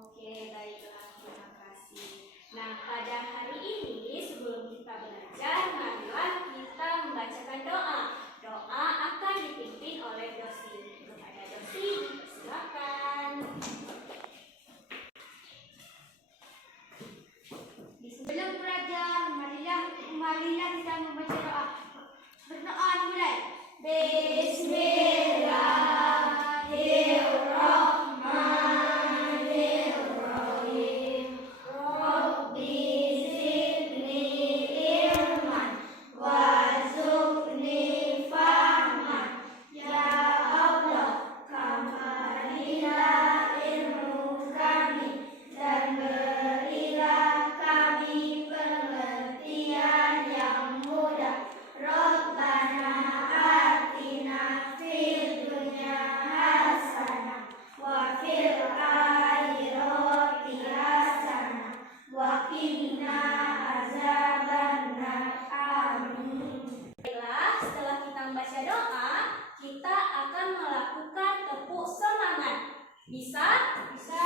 Oke, baiklah, terima kasih. Nah, pada hari ini sebelum kita belajar, marilah kita membacakan doa. Doa akan dipimpin oleh Dosi. Kepada Dosi, silakan. Sebelum belajar, marilah kita membaca doa. Berdoa dimulai. Bismillahirrahmanirrahim. Rabbi zidni ilman warzuqni fahman. Ya Allah, kamarilah ilmu kami dan berilah kami pengertian yang mudah. Rabbana atina fid dunya hasanah wa fil akhirati hasanah wa qina azabannar. Amin. Baiklah, setelah kita membaca doa, kita akan melakukan tepuk semangat. Bisa? Bisa.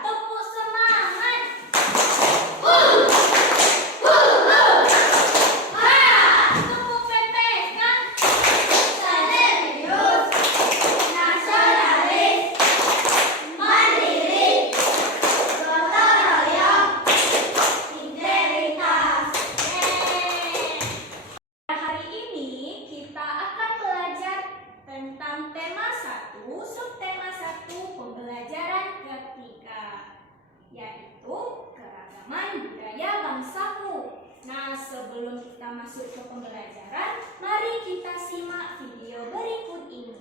Tepuk semangat. Tepuk pepekan. Serius, nasionalis, mandiri, gotong royong, integritas. Hari ini kita akan belajar tentang tema 1, subtema 1, pembelajaran ketiga, yaitu keragaman budaya bangsaku. Nah, sebelum kita masuk ke pembelajaran, mari kita simak video berikut ini.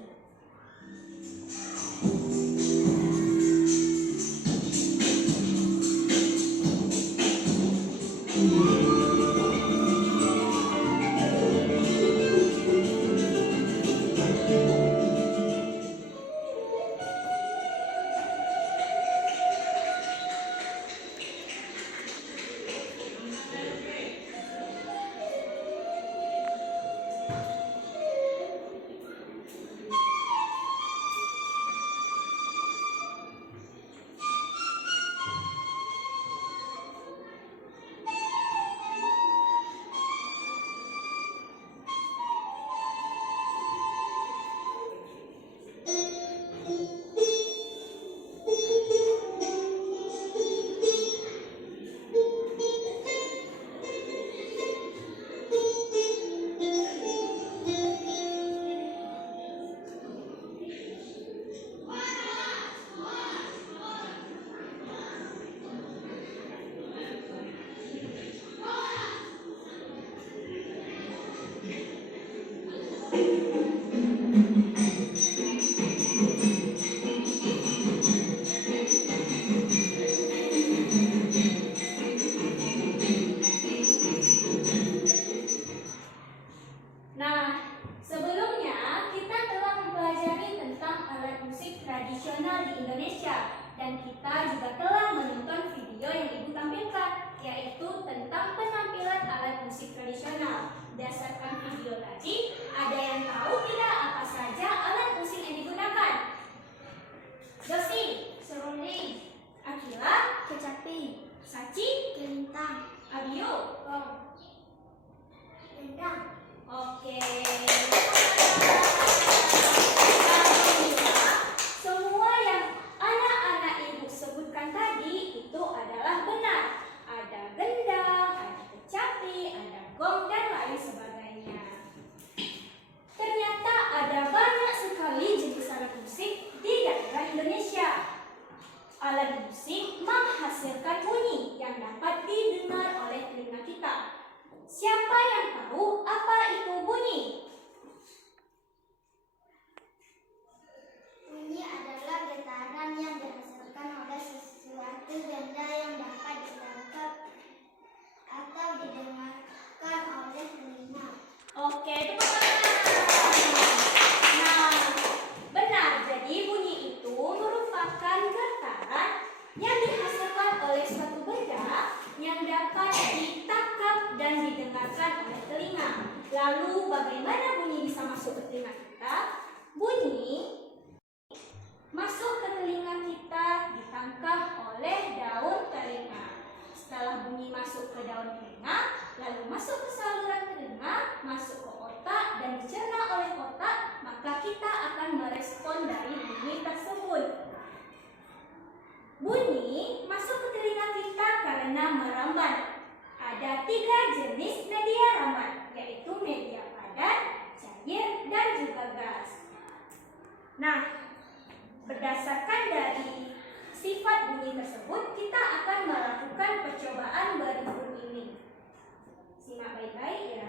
Nah, sebelumnya kita telah mempelajari tentang alat musik tradisional di Indonesia, dan kita juga telah menonton video yang Ibu tampilkan, yaitu tentang penampilan alat musik tradisional. Berdasarkan video tadi, ada yang tahu tidak apa saja alat musik yang digunakan? Dosi, Seruling, Akila, kecapi, Saci, kelintang, Abio. gong, rendang. Oke. Alhamdulillah, semua yang anak-anak Ibu sebutkan tadi itu adalah benar. Ada gendang, ada kecapi, ada gong, dan lain sebagainya. Ternyata ada banyak sekali jenis alat musik di daerah Indonesia. Alat musik menghasilkan bunyi yang dapat didengar oleh telinga kita. Siapa yang tahu apa itu bunyi? Bunyi adalah getaran yang dihasilkan oleh sesuatu benda yang dapat ditangkap atau didengarkan oleh telinga. Oke, tepuk tangan. Nah, benar. Jadi bunyi itu merupakan getaran yang dihasilkan oleh suatu benda yang dapat ditangkap dan didengarkan oleh telinga. Lalu bagaimana bunyi bisa masuk ke telinga kita? Bunyi masuk ke telinga kita ditangkap oleh ke telinga kita karena merambat. Ada 3 jenis media rambat, yaitu media padat, cair, dan juga gas. Nah, berdasarkan dari sifat bunyi tersebut, kita akan melakukan percobaan berikut ini. Simak baik-baik ya.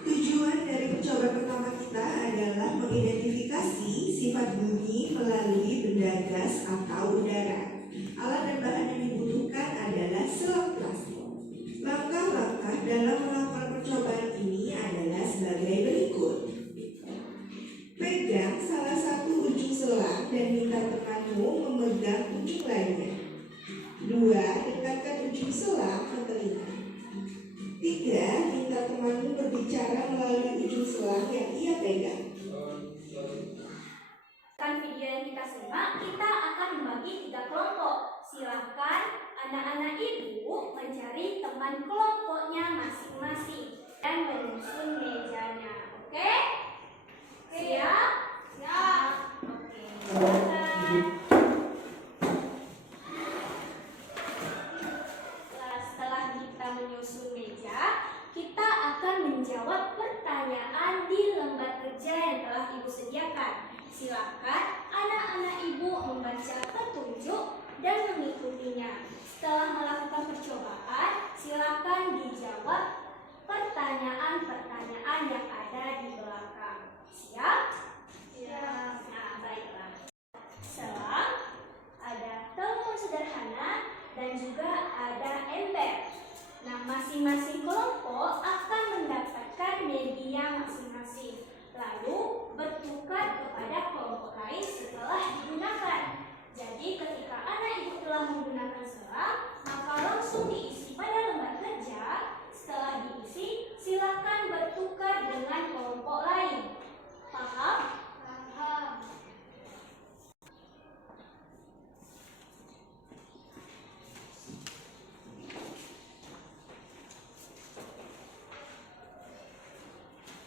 Tujuan dari percobaan pertama kita adalah mengidentifikasi sifat bunyi melalui benda gas atau udara. Alat dan bahan yang dibutuhkan adalah selang plastik. Langkah-langkah dalam melakukan percobaan ini adalah sebagai berikut. Pegang salah satu ujung selang dan minta temanmu memegang ujung lainnya. 2. Dekatkan ujung selang ke telinga. 3. Minta temanmu berbicara melalui ujung selang yang ia pegang. Video yang kita simak, kita akan membagi 3 kelompok. Silakan anak-anak ibu mencari teman kelompoknya masing-masing dan menyusun mejanya. Oke? Siap? Siap. Oke. Silakan. Setelah kita menyusun meja, kita akan menjawab pertanyaan di lembar kerja yang telah ibu sediakan. Silakan anak-anak ibu membaca petunjuk dan mengikutinya. Setelah melakukan percobaan, silakan dijawab pertanyaan-pertanyaan yang ada di belakang. Siap? Siap. Nah, baiklah. Selang, ada telepon sederhana, dan juga ada ember. Nah, masing-masing kelompok akan mendapatkan media masing-masing, lalu bertukar kepada kelompok lain setelah digunakan. Jadi ketika anak ibu telah menggunakan selang, maka langsung diisi pada lembar kerja. Setelah diisi, silakan bertukar dengan kelompok lain. Paham? Paham.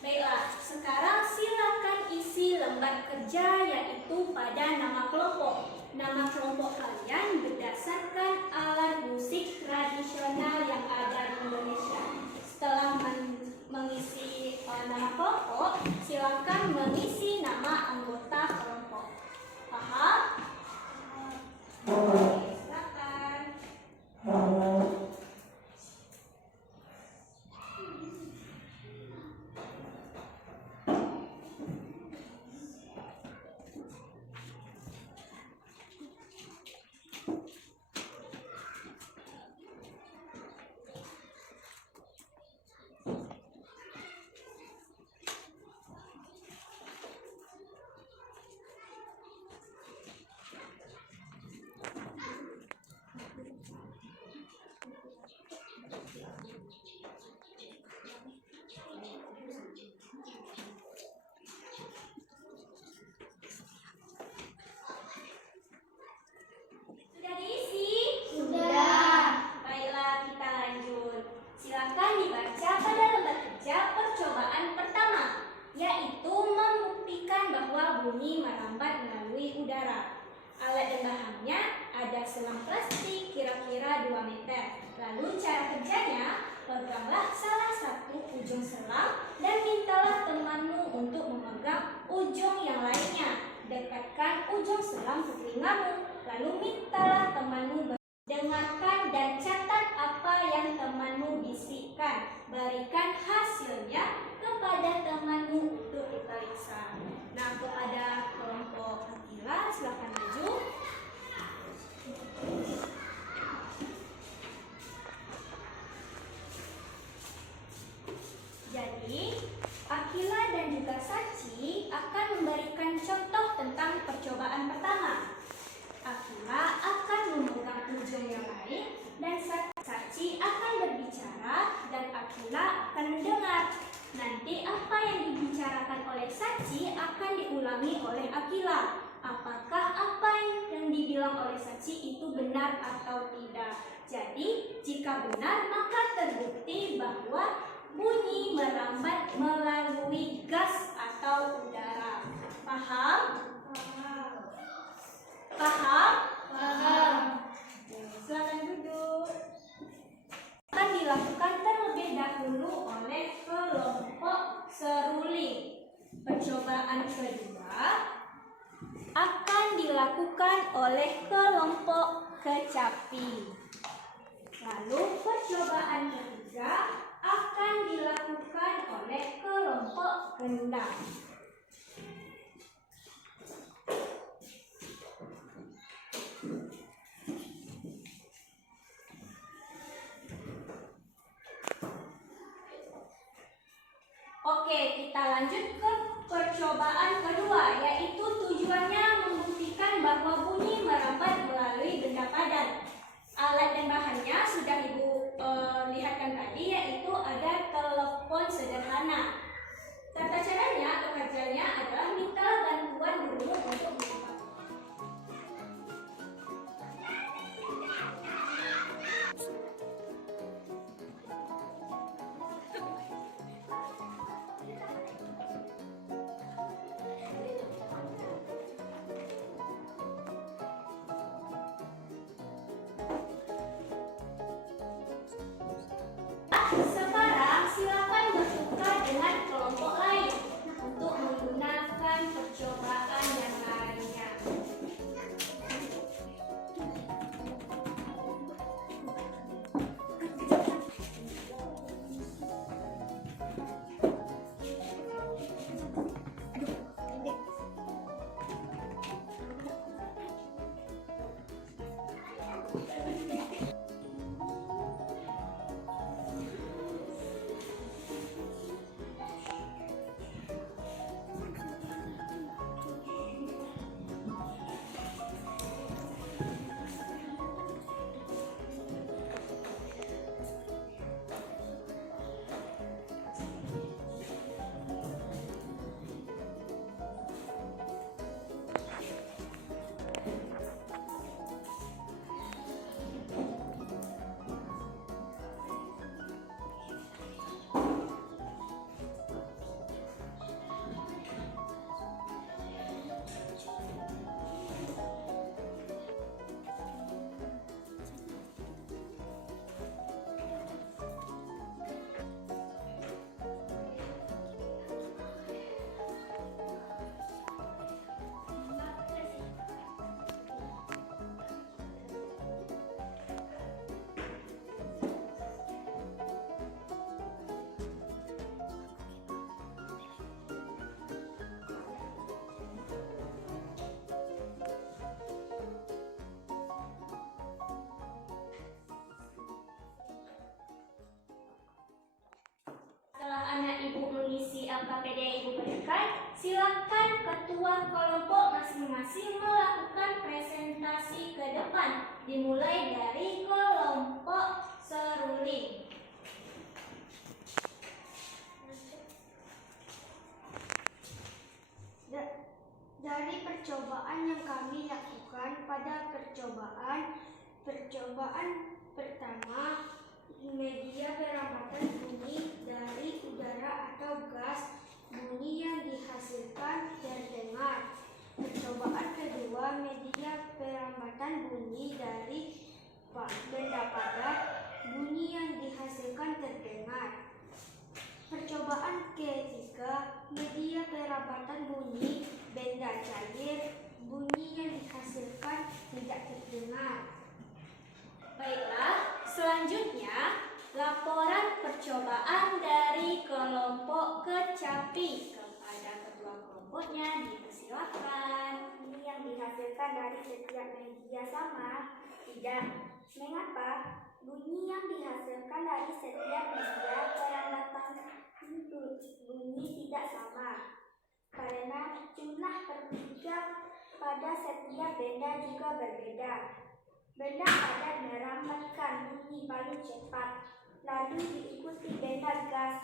Baiklah, sekarang silakan isi lembar kerja yaitu pada nama kelompok. Nama kelompok kalian berdasarkan alat musik tradisional yang ada di Indonesia. Setelah mengisi nama kelompok, silakan mengisi nama anggota kelompok. Paham? Oke, silakan. Sudah diisi? Sudah. Baiklah, kita lanjut. Silakan dibaca pada lembar kerja percobaan pertama, yaitu membuktikan bahwa bunyi merambat melalui udara. Alat dan bahannya ada selang plastik kira-kira 2 meter. Lalu cara kerjanya, peganglah salah satu ujung selang dan mintalah temanmu untuk memegang ujung yang lainnya. Dekatkan ujung selang ke telingamu, lalu mintalah temanmu dibicarakan oleh Sachi akan diulangi oleh Akila. Apakah apa yang dibilang oleh Sachi itu benar atau tidak? Jadi, jika benar maka terbukti bahwa bunyi merambat melalui gas atau udara. Paham? Paham? Paham. Silakan duduk. Akan dilakukan terlebih dahulu oleh kelompok seruling. Percobaan kedua akan dilakukan oleh kelompok kecapi. Lalu percobaan ketiga akan dilakukan oleh kelompok gendang. Oke, kita lanjut ke percobaan kedua, yaitu tujuannya membuktikan bahwa bunyi merambat melalui benda padat. Alat dan bahannya sudah Ibu lihatkan tadi, yaitu ada telepon sederhana. Tata caranya atau kerjanya adalah minta bantuan gurumu untuk mengubah. Sekarang silakan bertukar dengan kelompok lain untuk menggunakan percobaan yang lainnya. Setelah anak ibu mengisi LKPD yang ibu berikan, silakan ketua kelompok masing-masing melakukan presentasi ke depan, dimulai dari kelompok seruling. Dari percobaan yang kami lakukan pada percobaan pertama, media perambatan bunyi dari udara atau gas, bunyi yang dihasilkan terdengar. Percobaan kedua, media perambatan bunyi dari benda padat, bunyi yang dihasilkan terdengar. Percobaan ketiga, media perambatan bunyi benda cair, bunyi yang dihasilkan tidak terdengar. Baiklah, selanjutnya laporan percobaan dari kelompok kecapi. Kepada ketua kelompoknya dipersilakan. Bunyi yang dihasilkan dari setiap media sama? Tidak. Mengapa? Bunyi yang dihasilkan dari setiap media perambatan bunyi tidak sama. Karena jumlah partikel pada setiap benda juga berbeda. Benda padat merambatkan bunyi paling cepat, lalu diikuti benda gas.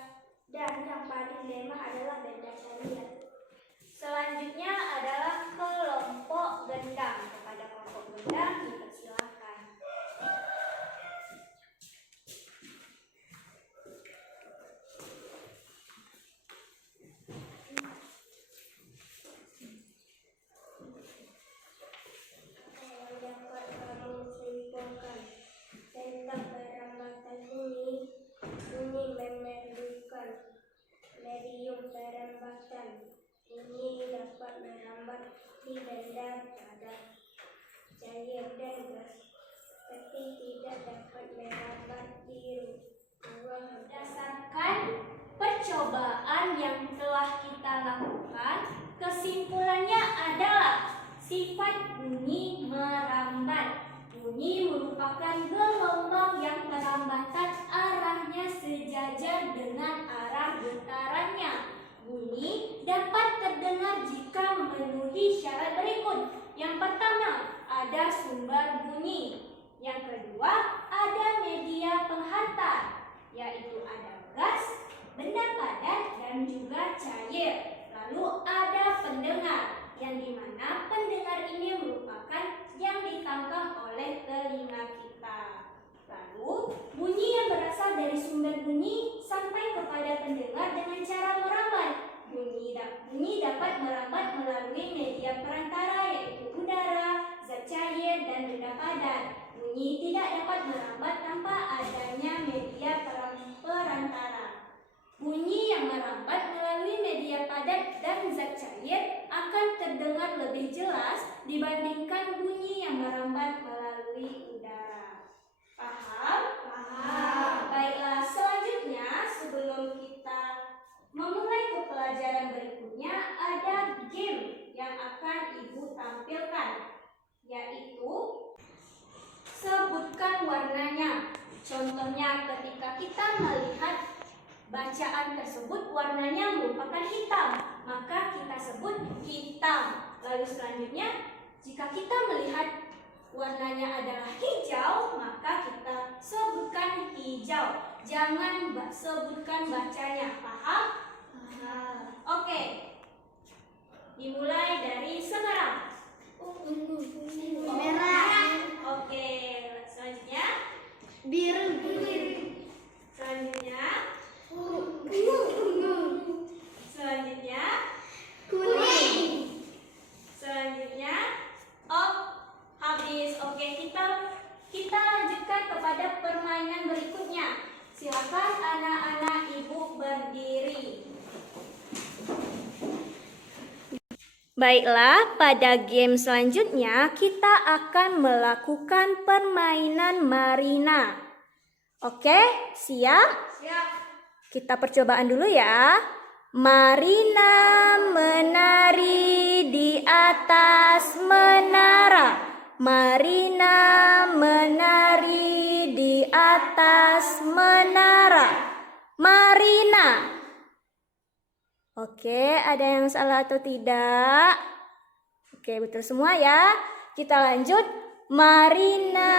Dan yang paling lemah adalah benda kalian. Selanjutnya adalah kelompok gendang. Kepada kelompok gendang dipersilakan. Dapat kamu simpulkan tentang perambatan bunyi memerlukan medium perambatan. Bunyi dapat merambat di benda padat, cair dan gas, tapi tidak dapat merambat di ruang. Berdasarkan percobaan yang telah kita lakukan, kesimpulannya adalah sifat bunyi merambat. Bunyi merupakan gelombang yang perambatan arahnya sejajar dengan arah getarannya. Bunyi dapat terdengar jika memenuhi syarat berikut. Yang pertama, ada sumber bunyi. Yang kedua, ada media penghantar, yaitu ada gas, benda padat, dan juga cair. Lalu ada pendengar, yang dimana pendengar ini merupakan yang ditangkap oleh telinga kita. Lalu, bunyi yang berasal dari sumber bunyi sampai kepada pendengar dengan cara merambat. Bunyi dapat merambat melalui media perantara, yaitu udara, zat cair, dan benda padat. Bunyi tidak dapat merambat tanpa adanya media perantara. Bunyi yang merambat melalui media padat dan zat cair akan terdengar lebih jelas dibandingkan bunyi yang merambat melalui udara. Paham? Paham. Baiklah, selanjutnya sebelum kita memulai ke pelajaran berikutnya, ada game yang akan Ibu tampilkan, yaitu sebutkan warnanya. Contohnya ketika kita melihat bacaan tersebut warnanya merupakan hitam, maka kita sebut hitam. Lalu selanjutnya, jika kita melihat warnanya adalah hijau, maka kita sebutkan hijau. Jangan sebutkan bacanya. Paham? Oke. Dimulai dari sekarang. Merah. Oke. Selanjutnya Biru. Selanjutnya Selanjutnya Kuning. Selanjutnya habis. Oke, kita lanjutkan kepada permainan berikutnya. Silakan anak-anak Ibu berdiri. Baiklah, pada game selanjutnya kita akan melakukan permainan marina. Oke, siap? Siap. Kita percobaan dulu ya. Marina menari di atas menara. Marina menari di atas menara. Marina. Oke, ada yang salah atau tidak? Oke, betul semua ya. Kita lanjut. Marina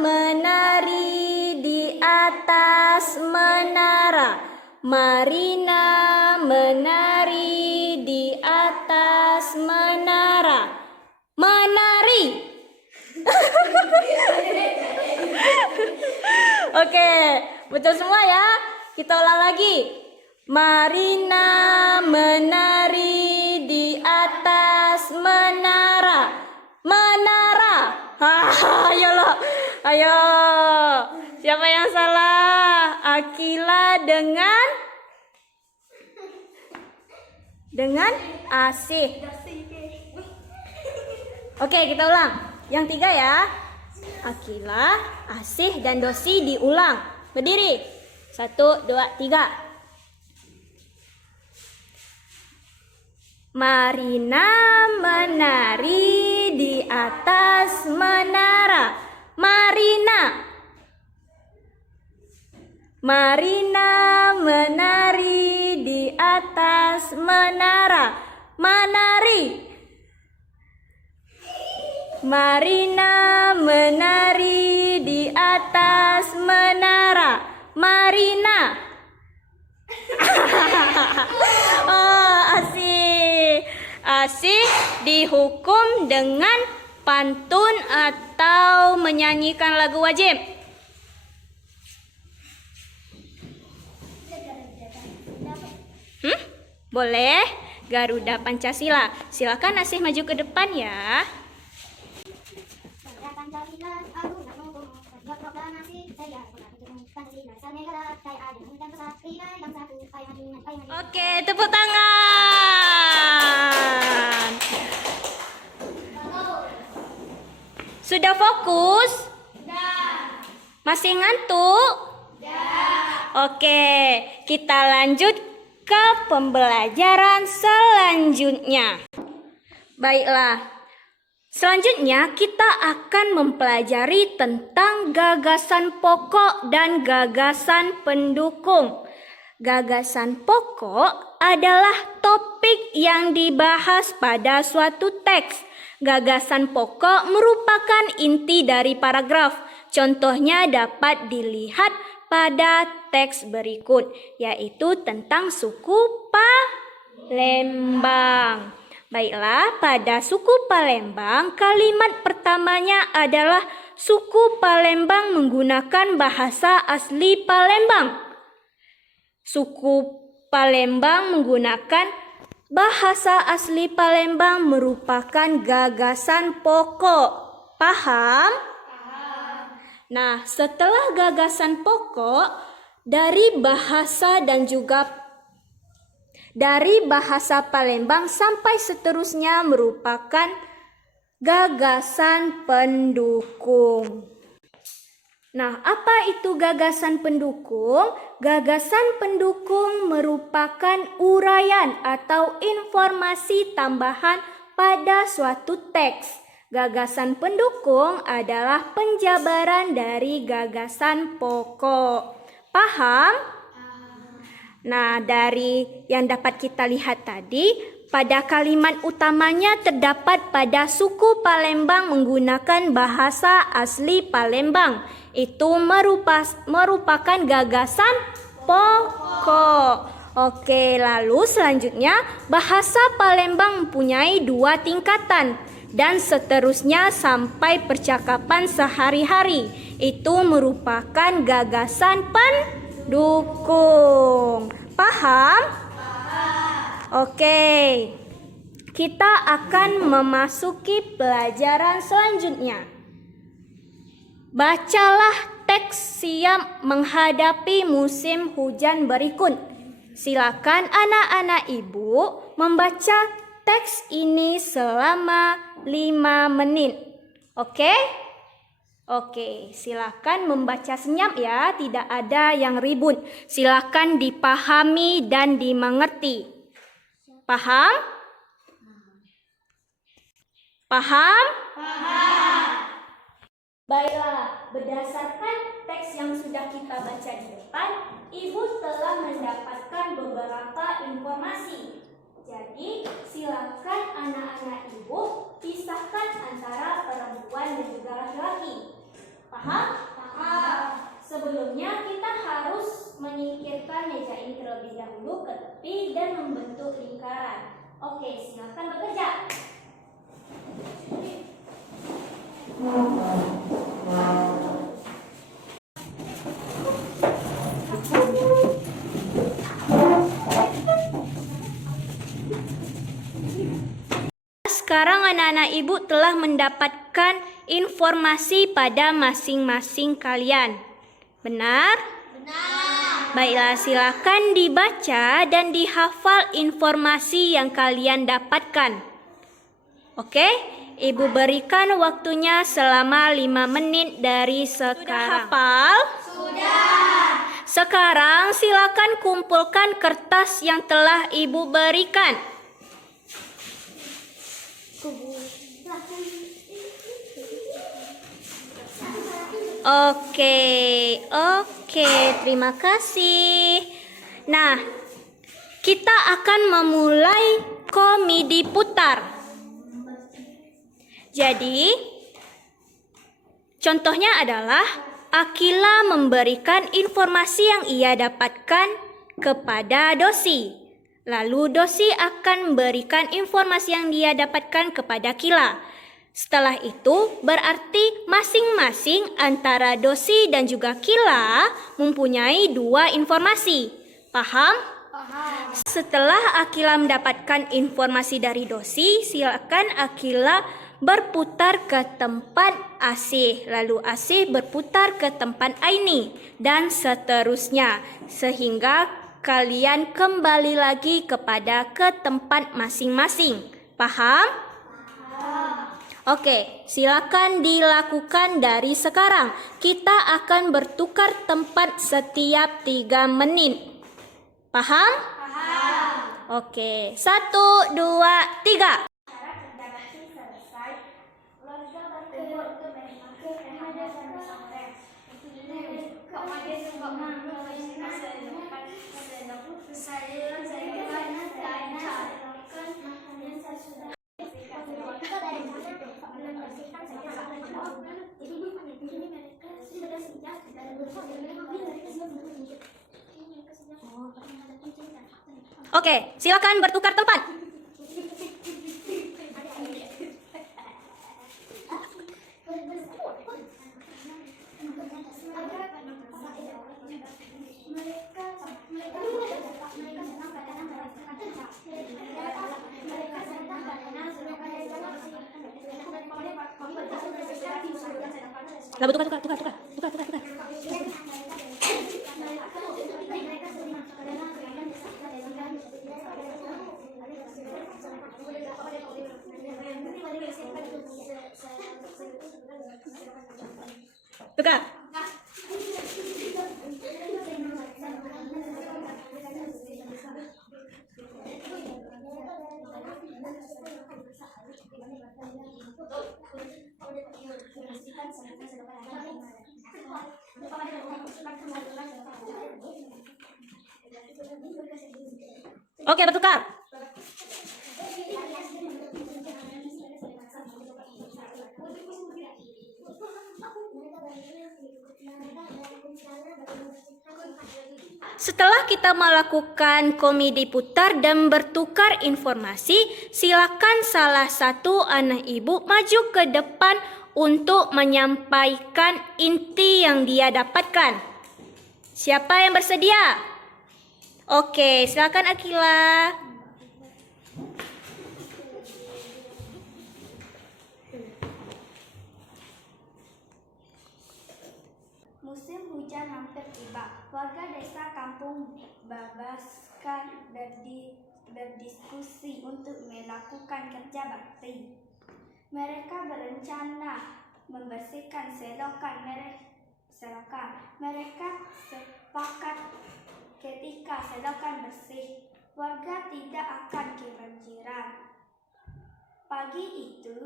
menari di atas menara. Marina menari di atas menara. Menari. Oke, betul semua ya. Kita ulang lagi. Marina menari di atas menara. Menara. Ayo lo. Ayo. Siapa yang salah? Akila dengan Asih. Oke, kita ulang. Yang 3 ya. Akila, Asih, dan Dosi diulang. Berdiri. 1, 2, 3. Marina menari di atas menara. Marina. Marina menari di atas menara. Menari. Marina menari di atas menara. Marina. masih dihukum dengan pantun atau menyanyikan lagu wajib? Boleh. Garuda Pancasila. Silakan Asih maju ke depan ya. Oke, tepuk tangan. Sudah fokus? Masih ngantuk? Oke, kita lanjut ke pembelajaran selanjutnya. Baiklah. Selanjutnya kita akan mempelajari tentang gagasan pokok dan gagasan pendukung. Gagasan pokok adalah topik yang dibahas pada suatu teks. Gagasan pokok merupakan inti dari paragraf. Contohnya dapat dilihat pada teks berikut, yaitu tentang suku Palembang. Baiklah, pada suku Palembang, kalimat pertamanya adalah suku Palembang menggunakan bahasa asli Palembang. Suku Palembang menggunakan bahasa asli Palembang merupakan gagasan pokok. Paham? Nah, setelah gagasan pokok dari bahasa dan juga dari bahasa Palembang sampai seterusnya merupakan gagasan pendukung. Nah, apa itu gagasan pendukung? Gagasan pendukung merupakan uraian atau informasi tambahan pada suatu teks. Gagasan pendukung adalah penjabaran dari gagasan pokok. Paham? Nah, dari yang dapat kita lihat tadi, pada kalimat utamanya terdapat pada suku Palembang menggunakan bahasa asli Palembang. Itu merupakan gagasan pokok. Oke, lalu selanjutnya bahasa Palembang mempunyai 2 tingkatan dan seterusnya sampai percakapan sehari-hari. Itu merupakan gagasan pendukung. Paham? Oke. Kita akan memasuki pelajaran selanjutnya. Bacalah teks siap menghadapi musim hujan berikut. Silakan anak-anak ibu membaca teks ini selama 5 menit. Oke? Oke, silakan membaca senyap ya, tidak ada yang ribut. Silakan dipahami dan dimengerti. Paham? Paham? Paham. Baiklah, berdasarkan teks yang sudah kita baca di depan, Ibu telah mendapatkan beberapa informasi. Jadi, silakan anak-anak Ibu pisahkan antara perempuan dan juga laki-laki. Paham? Paham. Sebelumnya kita harus menyingkirkan meja ini terlebih dahulu ke tepi dan membentuk lingkaran. Oke, silakan bekerja. Sekarang anak-anak ibu telah mendapatkan informasi pada masing-masing kalian. Benar? Benar. Baiklah, silakan dibaca dan dihafal informasi yang kalian dapatkan. Oke? Ibu berikan waktunya selama 5 menit dari sekarang. Sudah hafal? Sudah. Sekarang silakan kumpulkan kertas yang telah Ibu berikan. Oke, terima kasih. Nah, kita akan memulai komedi putar. Jadi, contohnya adalah Akila memberikan informasi yang ia dapatkan kepada Dosi. Lalu Dosi akan memberikan informasi yang dia dapatkan kepada Kila. Setelah itu berarti masing-masing antara Dosi dan juga Kila mempunyai 2 informasi. Paham? Setelah Akila mendapatkan informasi dari Dosi, silakan Akila berputar ke tempat Asih, lalu Asih berputar ke tempat Aini, dan seterusnya, sehingga kalian kembali lagi ke tempat masing-masing. Paham? Oke, silakan dilakukan dari sekarang. Kita akan bertukar tempat setiap 3 menit. Paham? Oke, 1, 2, 3. Oke, silakan bertukar tempat. Lalu tukar. Tukar. Oke, bertukar. Setelah kita melakukan komedi putar dan bertukar informasi, silakan salah satu anak ibu maju ke depan untuk menyampaikan inti yang dia dapatkan. Siapa yang bersedia? Oke, silakan Akila. Musim hujan hampir tiba. Warga desa kampung Babaskan berdiskusi untuk melakukan kerja bakti. Mereka berencana membersihkan selokan. Mereka sepakat ketika selokan bersih, warga tidak akan kebanjiran. Pagi itu,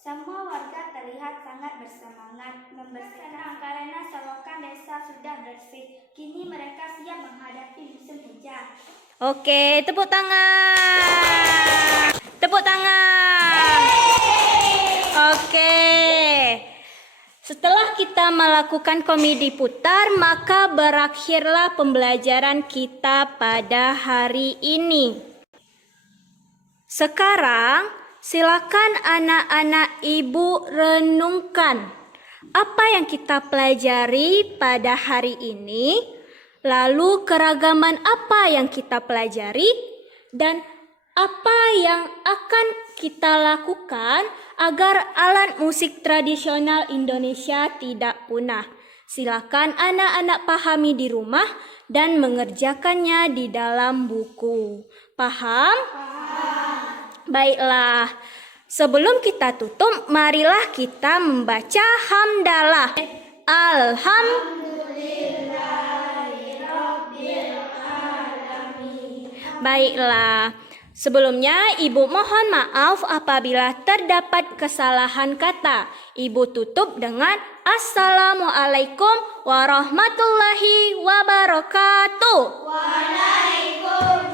semua warga terlihat sangat bersemangat membersihkan karena selokan desa sudah bersih. Kini mereka siap menghadapi musim hujan. Oke, tepuk tangan. Tepuk tangan. Oke. Setelah kita melakukan komedi putar, maka berakhirlah pembelajaran kita pada hari ini. Sekarang, silakan anak-anak ibu renungkan apa yang kita pelajari pada hari ini, lalu keragaman apa yang kita pelajari, dan apa yang akan kita lakukan agar alat musik tradisional Indonesia tidak punah. Silakan anak-anak pahami di rumah dan mengerjakannya di dalam buku. Paham? Baiklah, sebelum kita tutup, marilah kita membaca hamdalah. Baiklah, sebelumnya Ibu mohon maaf apabila terdapat kesalahan kata. Ibu tutup dengan Assalamualaikum warahmatullahi wabarakatuh. Waalaikumsalam.